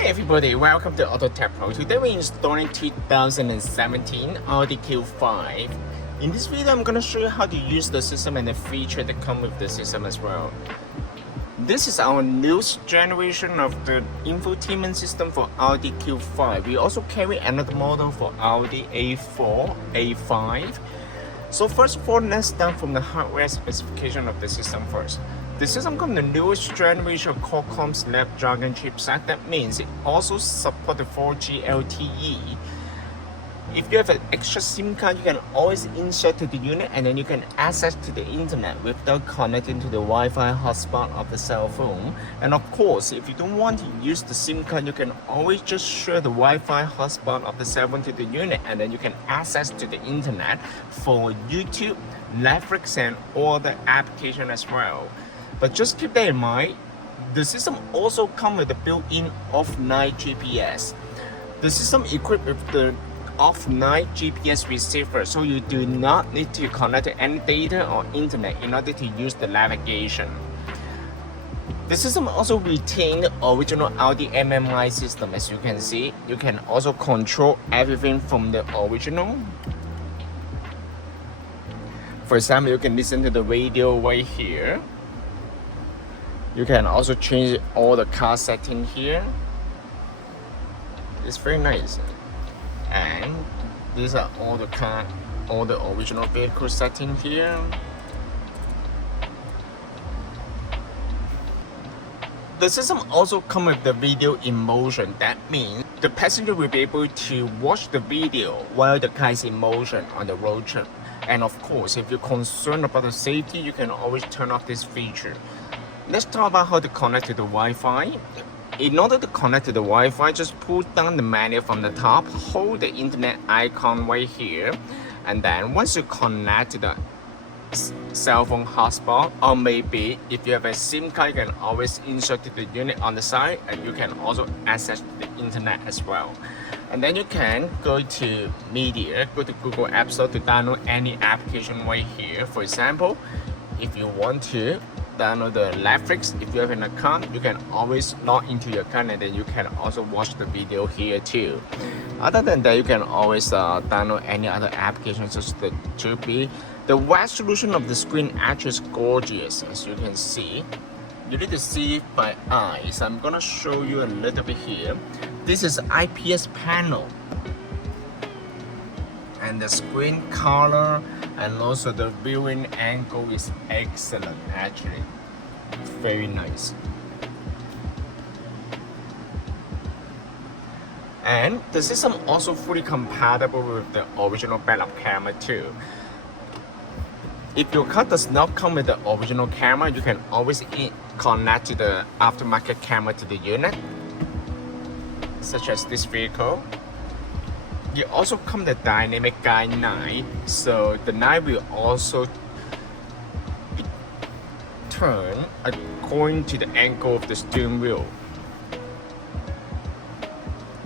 Hi everybody, welcome to AutoTecPro. Today we're installing 2017 Audi Q5. In this video, I'm going to show you how to use the system and the feature that come with the system as well. This is our newest generation of the infotainment system for Audi Q5. We also carry another model for Audi A4, A5. So first of all, let's start from the hardware specification of the system first. The system comes with the newest generation of Qualcomm Snapdragon chipset. That means it also supports the 4G LTE. If you have an extra SIM card, you can always insert to the unit and then you can access to the internet without connecting to the Wi-Fi hotspot of the cell phone. And of course, if you don't want to use the SIM card, you can always just share the Wi-Fi hotspot of the cell phone to the unit and then you can access to the internet for YouTube, Netflix and all the applications as well. But just keep that in mind, the system also comes with the built-in off-night GPS. The system equipped with the off-night GPS receiver, so you do not need to connect to any data or internet in order to use the navigation. The system also retains the original Audi AMI system. As you can see, you can also control everything from the original. For example, you can listen to the radio right here. You can also change all the car setting here. It's very nice. And these are all the original vehicle settings here. The system also comes with the video in motion. That means the passenger will be able to watch the video while the car is in motion on the road trip. And of course, if you're concerned about the safety, you can always turn off this feature. Let's talk about how to connect to the Wi-Fi. In order to connect to the Wi-Fi, just pull down the menu from the top, hold the internet icon right here, and then once you connect to the cell phone hotspot, or maybe if you have a SIM card, you can always insert to the unit on the side, and you can also access the internet as well. And then you can go to media, go to Google App Store to download any application right here. For example, if you want to download the Netflix, if you have an account, you can always log into your account and then you can also watch the video here too. Other than that, you can always download any other applications such as the GP. The resolution of the screen actually is gorgeous, as you can see. You need to see it by eyes. I'm gonna show you a little bit here. This is IPS panel. And the screen color and also the viewing angle is excellent actually. Very nice. And the system also fully compatible with the original backup camera too. If your car does not come with the original camera, you can always connect to the aftermarket camera to the unit, such as this vehicle. You also come the dynamic guide 9, so the 9 will also turn according to the angle of the steering wheel.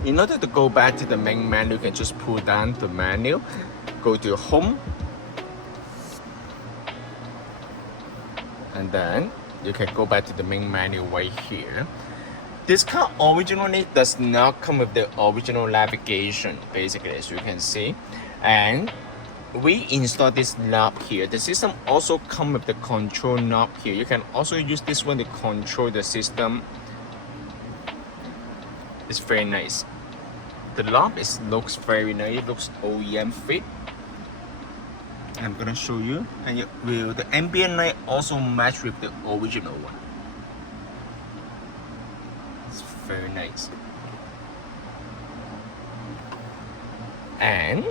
In order to go back to the main menu, you can just pull down the menu, go to home, and then you can go back to the main menu right here. This car originally does not come with the original navigation, basically, as you can see. And we installed this knob here. The system also comes with the control knob here. You can also use this one to control the system. It's very nice. The knob looks very nice. It looks OEM fit. I'm gonna show you. And the ambient light also match with the original one. Very nice. And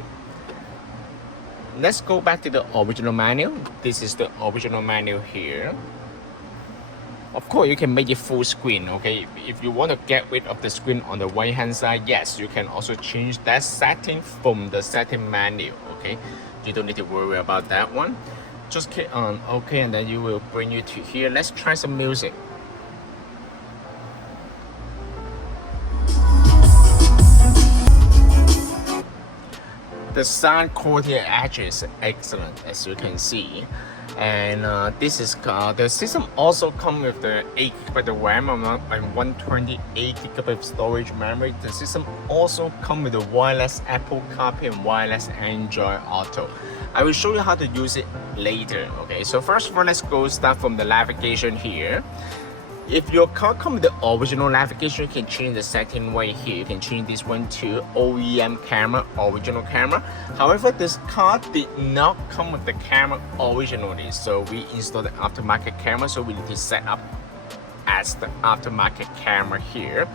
let's go back to the original menu. This is the original menu here. Of course, you can make it full screen, okay? If you want to get rid of the screen on the right hand side, yes, you can also change that setting from the setting menu, okay? You don't need to worry about that one. Just click on OK and then you will bring you to here. Let's try some music. The sound quality actually is excellent, as you can see. And this is the system also comes with the 8GB RAM and 128GB storage memory. The system also comes with the wireless Apple CarPlay and wireless Android Auto. I will show you how to use it later. Okay, so first of all, let's go start from the navigation here. If your car comes with the original navigation, you can change the setting right here. You can change this one to OEM camera, original camera. However, this car did not come with the camera originally, so we installed the aftermarket camera, so we need to set up as the aftermarket camera here.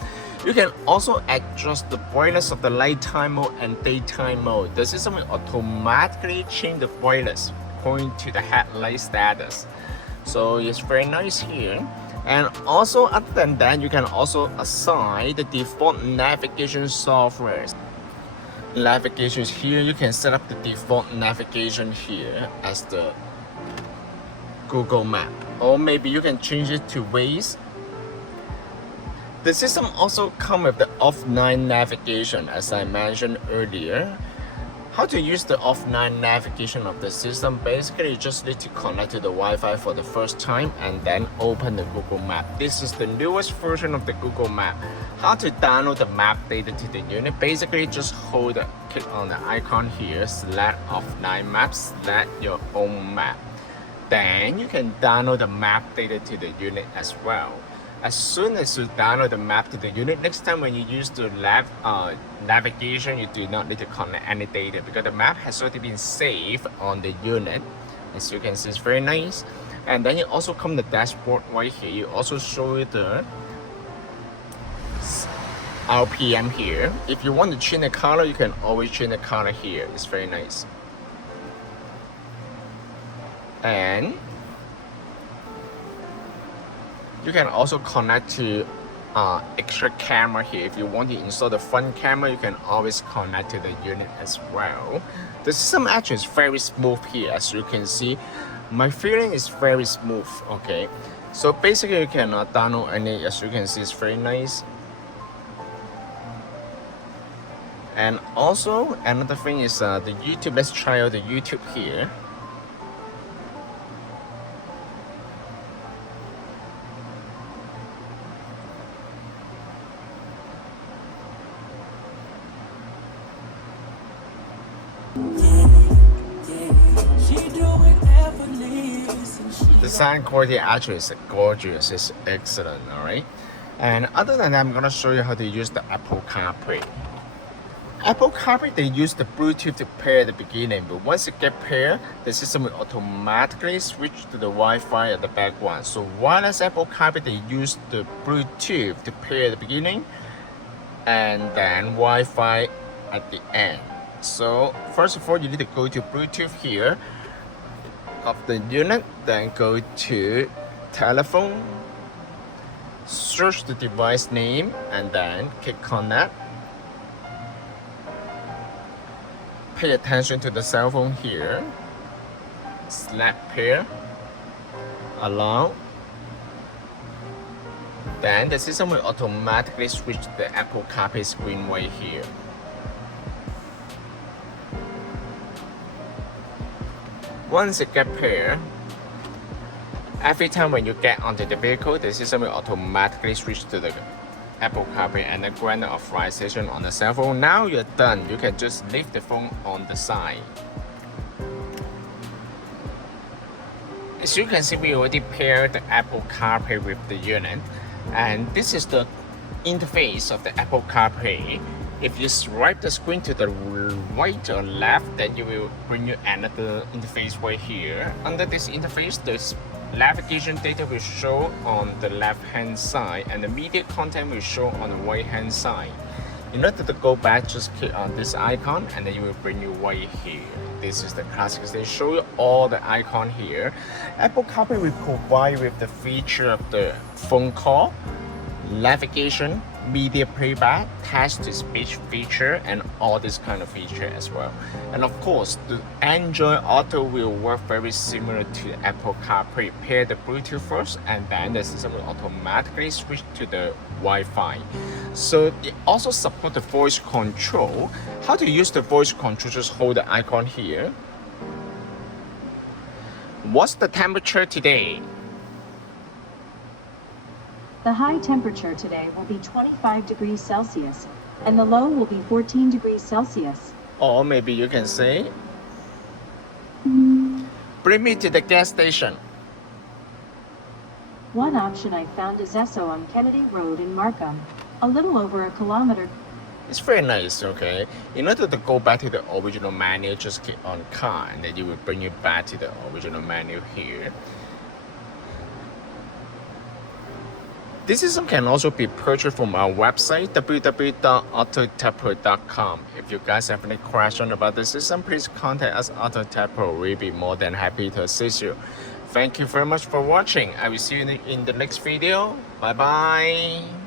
You can also adjust the brightness of the nighttime mode and daytime mode. The system will automatically change the brightness according to the headlight status. So it's very nice here. And also, other than that, you can also assign the default navigation software. Navigations here, you can set up the default navigation here as the Google Map, or maybe you can change it to Waze. The system also comes with the offline navigation, as I mentioned earlier. How to use the offline navigation of the system? Basically, you just need to connect to the Wi-Fi for the first time and then open the Google Map. This is the newest version of the Google Map. How to download the map data to the unit? Basically, just click on the icon here, select offline map, select your own map. Then you can download the map data to the unit as well. As soon as you download the map to the unit, next time when you use the navigation, you do not need to connect any data because the map has already been saved on the unit. As you can see, it's very nice. And then you also come to the dashboard right here. You also show you the RPM here. If you want to change the color, you can always change the color here. It's very nice. And you can also connect to extra camera here. If you want to install the front camera, you can always connect to the unit as well. The system actually is very smooth here, as you can see. My feeling is very smooth. Okay, so basically you can download any. As you can see, it's very nice. And also another thing is the YouTube. Let's try out the YouTube here. The sound quality actually is gorgeous, it's excellent, alright? And other than that, I'm gonna show you how to use the Apple CarPlay. Apple CarPlay, they use the Bluetooth to pair at the beginning, but once it get paired, the system will automatically switch to the Wi-Fi at the background. So wireless Apple CarPlay, they use the Bluetooth to pair at the beginning, and then Wi-Fi at the end. So first of all, you need to go to Bluetooth here of the unit, then go to telephone, search the device name, and then click connect. Pay attention to the cell phone here, select pair, allow. Then the system will automatically switch to the Apple CarPlay screen right here. Once it gets paired, every time when you get onto the vehicle, the system will automatically switch to the Apple CarPlay and then grant the authorization on the cell phone. Now you're done. You can just leave the phone on the side. As you can see, we already paired the Apple CarPlay with the unit, and this is the interface of the Apple CarPlay. If you swipe the screen to the right or left, then you will bring you another interface right here. Under this interface, the navigation data will show on the left hand side and the media content will show on the right hand side. In order to go back, just click on this icon and then you will bring you right here. This is the classic. They show you all the icon here. Apple CarPlay will provide with the feature of the phone call, navigation, media playback, text-to-speech feature, and all this kind of feature as well. And of course, the Android Auto will work very similar to Apple CarPlay. Pair the Bluetooth first, and then the system will automatically switch to the Wi-Fi. So it also supports the voice control. How to use the voice control? Just hold the icon here. What's the temperature today? The high temperature today will be 25 degrees Celsius, and the low will be 14 degrees Celsius. Or maybe you can say, bring me to the gas station. One option I found is Esso on Kennedy Road in Markham, a little over a kilometer. It's very nice, okay? In order to go back to the original menu, just click on car and then you will bring you back to the original menu here. This system can also be purchased from our website, www.AutoTecPro.com. If you guys have any question about the system, please contact us, AutoTecPro. We'll be more than happy to assist you. Thank you very much for watching. I will see you in the next video. Bye bye.